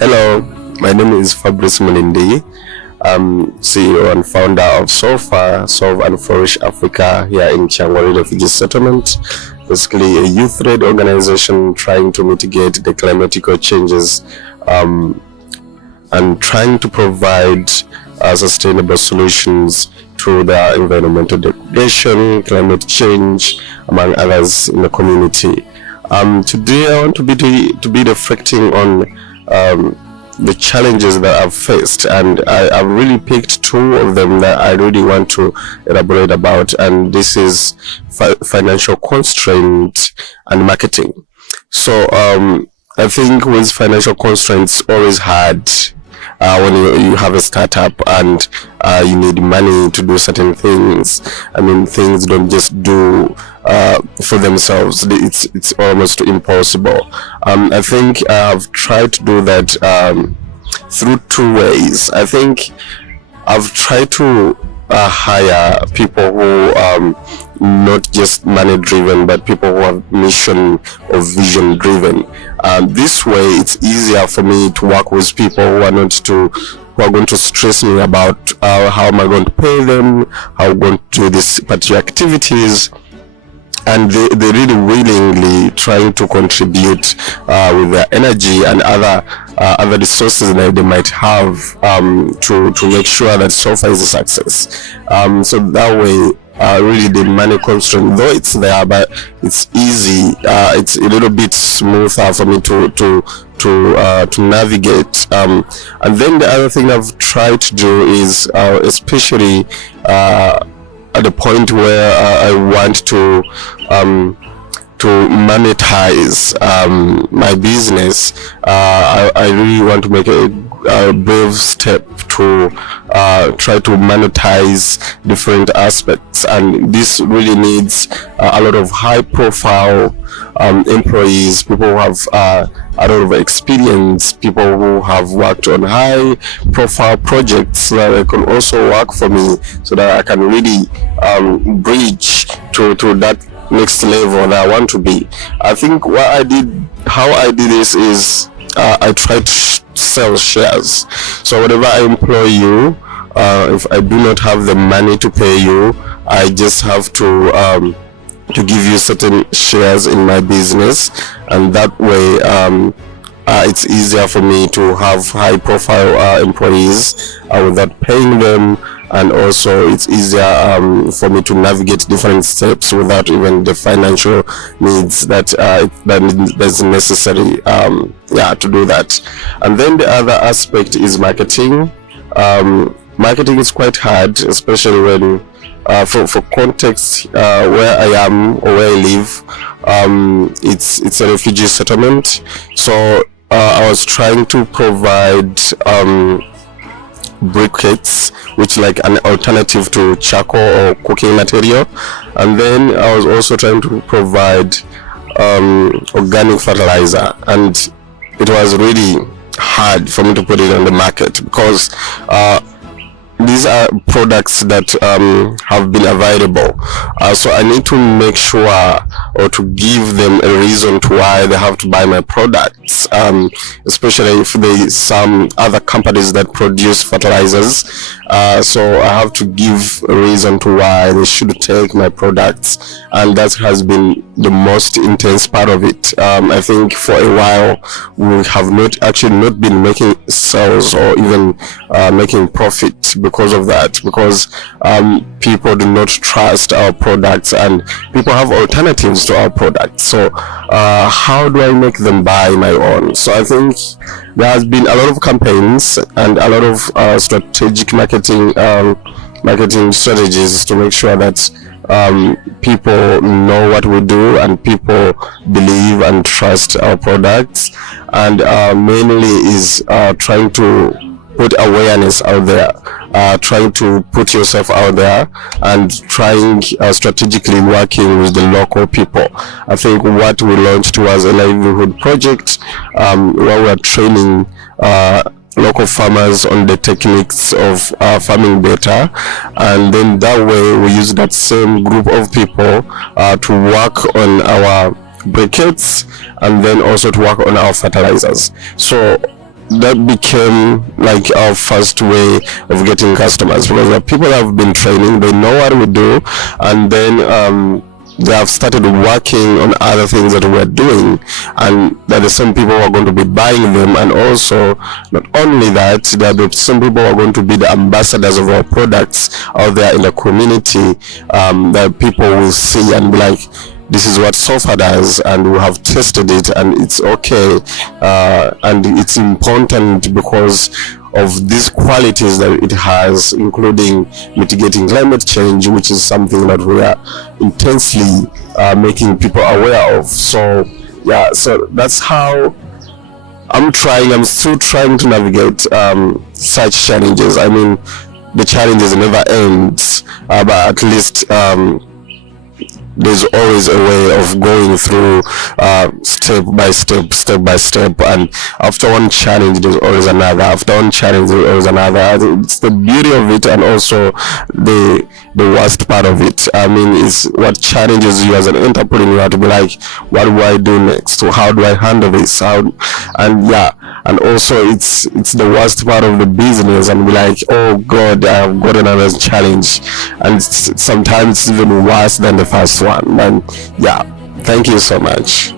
Hello, my name is Fabris Mulindi. I'm CEO and founder of SOFA, Solve and Flourish Africa here in Changwari Refugee Settlement. Basically a youth-led organization trying to mitigate the climatical changes and trying to provide sustainable solutions to the environmental degradation, climate change, among others in the community. Today I want to be reflecting on the challenges that I've faced, and I've really picked two of them that I really want to elaborate about, and this is financial constraint and marketing. So I think with financial constraints, always hard when you have a startup and you need money to do certain things. I mean, things don't just do for themselves. It's almost impossible. I think I've tried to do that through two ways. I think I've tried to hire people who not just money driven, but people who have mission or vision driven. This way it's easier for me to work with people who are going to stress me about how am I going to pay them, how I'm going to do these particular activities, and they really willingly trying to contribute with their energy and other resources that they might have to make sure that SOFA is a success. So that way really the money constraint, though it's there, but it's easy, it's a little bit smoother for me to navigate. And then the other thing I've tried to do is especially at the point where I want to monetize my business, I really want to make a brave step to try to monetize different aspects, and this really needs a lot of high profile employees, people who have a lot of experience, people who have worked on high profile projects, so that they can also work for me, so that I can really bridge to that next level that I want to be. I think how I did this is I tried to sell shares. So whenever I employ you, if I do not have the money to pay you, I just have to give you certain shares in my business, and that way it's easier for me to have high profile employees without paying them, and also it's easier for me to navigate different steps without even the financial needs that's necessary to do that. And then the other aspect is marketing. Marketing is quite hard, especially when for context where I am or where I live, it's a refugee settlement, so I was trying to provide briquettes, which like an alternative to charcoal or cooking material, and then I was also trying to provide organic fertilizer, and it was really hard for me to put it on the market because these are products that have been available, so I need to make sure or to give them a reason to why they have to buy my products, especially if there's some other companies that produce fertilizers, so I have to give a reason to why they should take my products, and that has been the most intense part of it. I think for a while we have not been making sales or even making profit because of that, because people do not trust our products and people have alternatives to our products. So how do I make them buy my own? So I think there has been a lot of campaigns and a lot of strategic marketing strategies to make sure that people know what we do and people believe and trust our products, and mainly is trying to put awareness out there, trying to put yourself out there, and trying strategically working with the local people. I think what we launched was a livelihood project where we are training local farmers on the techniques of farming better, and then that way we use that same group of people to work on our briquettes and then also to work on our fertilizers. So that became like our first way of getting customers, because the people that have been training, they know what we do, and then they have started working on other things that we're doing, and that the same people who are going to be buying them. And also, not only that, there are the same people who are going to be the ambassadors of our products out there in the community, that people will see and be like, this is what Sofa does, and we have tested it and it's okay, and it's important because of these qualities that it has, including mitigating climate change, which is something that we are intensely making people aware of. So yeah, so that's how I'm still trying to navigate such challenges. I mean, the challenges never ends, but at least there's always a way of going through step by step, and after one challenge there's always another, after one challenge there's always another. It's the beauty of it, and also the worst part of it. I mean, it's what challenges you as an entrepreneur to be like, what do I do next? How do I handle this? And also it's the worst part of the business, and be like, oh god, I have got another challenge, and sometimes it's even worse than the first one. And yeah, thank you so much.